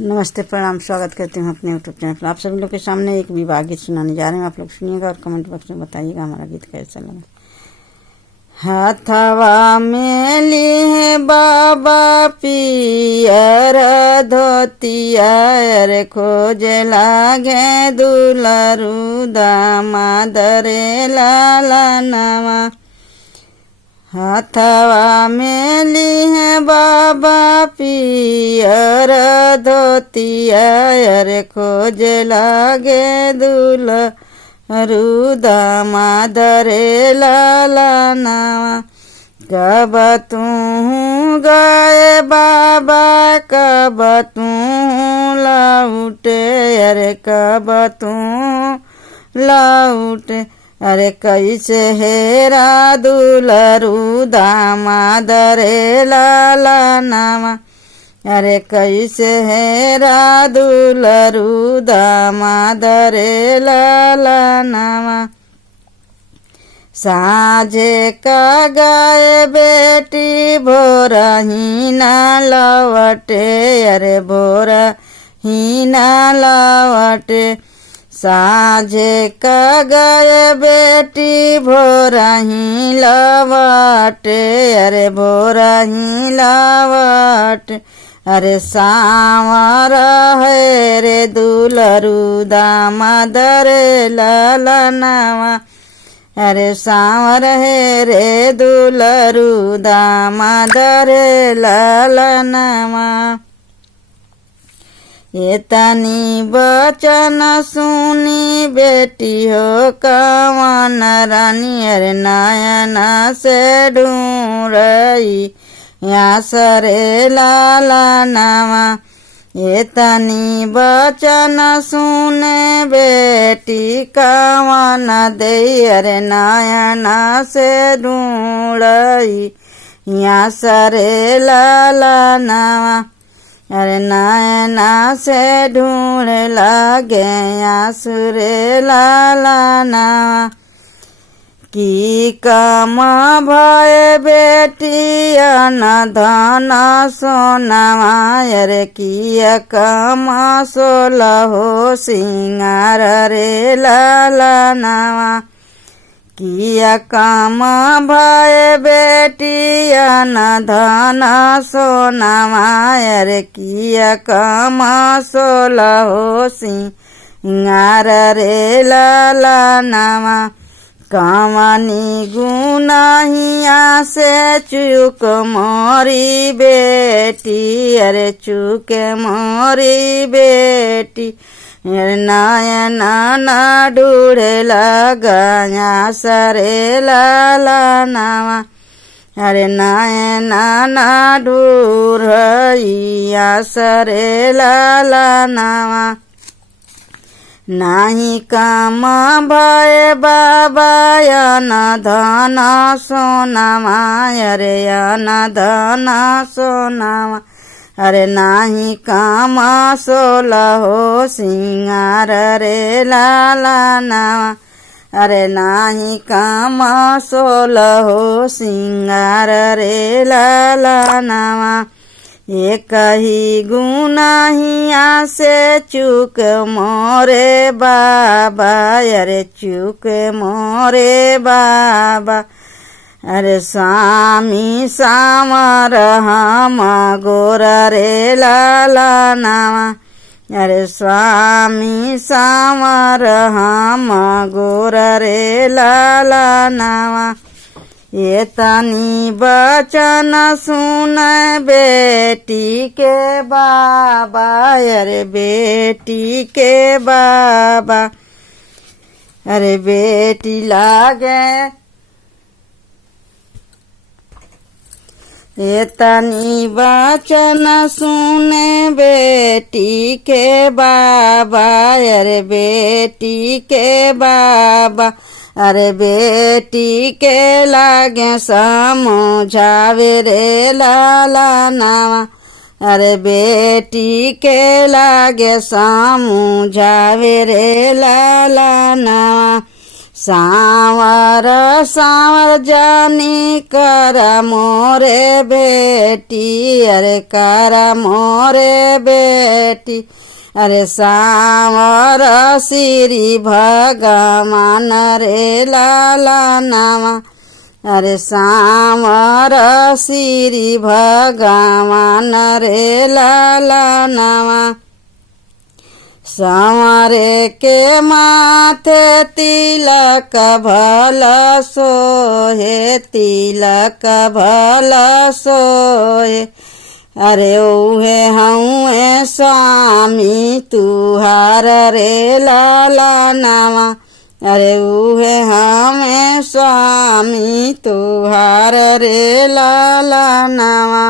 नमस्ते, प्रणाम। स्वागत करती हूँ अपने यूट्यूब चैनल पर। आप सभी लोग के सामने एक विवाह गीत सुनाने जा रहे हैं। आप लोग सुनिएगा और कमेंट बॉक्स में बताइएगा हमारा गीत कैसा लगा। हथवा में लिए बाबा पियर धोतिया रे खोजे लागे दुलरू दामाद रे लाला नामा। हथवा में लिए बाबा पियर धोतिया रे खोजे लागे दुलरू दामाद रे लाला नामा। कब तू गए बाबा कब तू लौटे अरे कब तू लौटे अरे कैसे हेरा दुलरू दामाद रे लाला नामा। अरे कैसे हेरा दुलरू दामाद रे लाला नामा। साझे का गाय बेटी भोरा ही ना लौटे अरे भोरा ही ना लौटे। साझे का गाय बेटी भोरा ही लौटे अरे भोरा ही लौटे। अरे सांवर है रे दुलरू दामाद रे लाला नामा। अरे सांवर है रे दुलरू दामाद रे लाला नामा। ये तनी बचन सुनी बेटी हो कवन रानी अरे नयना से ढूंढई यहाँ सरे लाला नामा। ये तनी बचन सुने बेटी कवन दे अरे नयना से ढूंढई यहाँ सरे लाला नामा। अरे नयना से ढूंढ लागे आसुरे लाला नामा। की काम भय बेटी अन धन सोनामा अरे किया काम सोलहो सिंगार रे लाला नामा। किया काम भय बेटी अन धन सोनामा अरे किया काम सोलहो सिंगार रे लाला नामा। कामनी गुनाहिया से चूक मोरी बेटी अरे चूक मोरी बेटी। नयना ना ढूंढे लगाया सरे लाला नामा। अरे नयना ना ढूंढिया सरे लाला नामा। नाही काम भय बाबा अन धन सोनामा अरे अन धन सोनामा। अरे नाही काम सोलहो सिंगार रे लाला नामा। अरे नाही काम सोलहो सिंगार रे लाला नामा। एक ही गुनाहिया से चूक मोरे बाबा अरे चूक मोरे बाबा। अरे स्वामी सामर हम गोर रे लाला नामा। अरे स्वामी सामर हम गोर रे लाला नामा। ये तनी बचन सुन बेटी के बाबा अरे बेटी के बाबा। अरे बेटी लागे ये तनी बचन सुन बेटी के बाबा अरे बेटी के बाबा। अरे बेटी के लागे समझावे रे लाला नामा। अरे बेटी के लागे समझावे रे लाला नामा। सांवर सांवर जानी कर मोरे बेटी, अरे कर मोरे बेटी। अरे सांवर श्री भगवान रे लाला नामा, अरे सांवर श्री भगवान रे लाला नामा। सांवरे के माथे तिलक भल सोहे, तिलक भल सोहे। अरे ओहे हऊँ स्वामी तुहार रे लाला नामा, अरे उहे हमें स्वामी तुहार रे लाला नामा।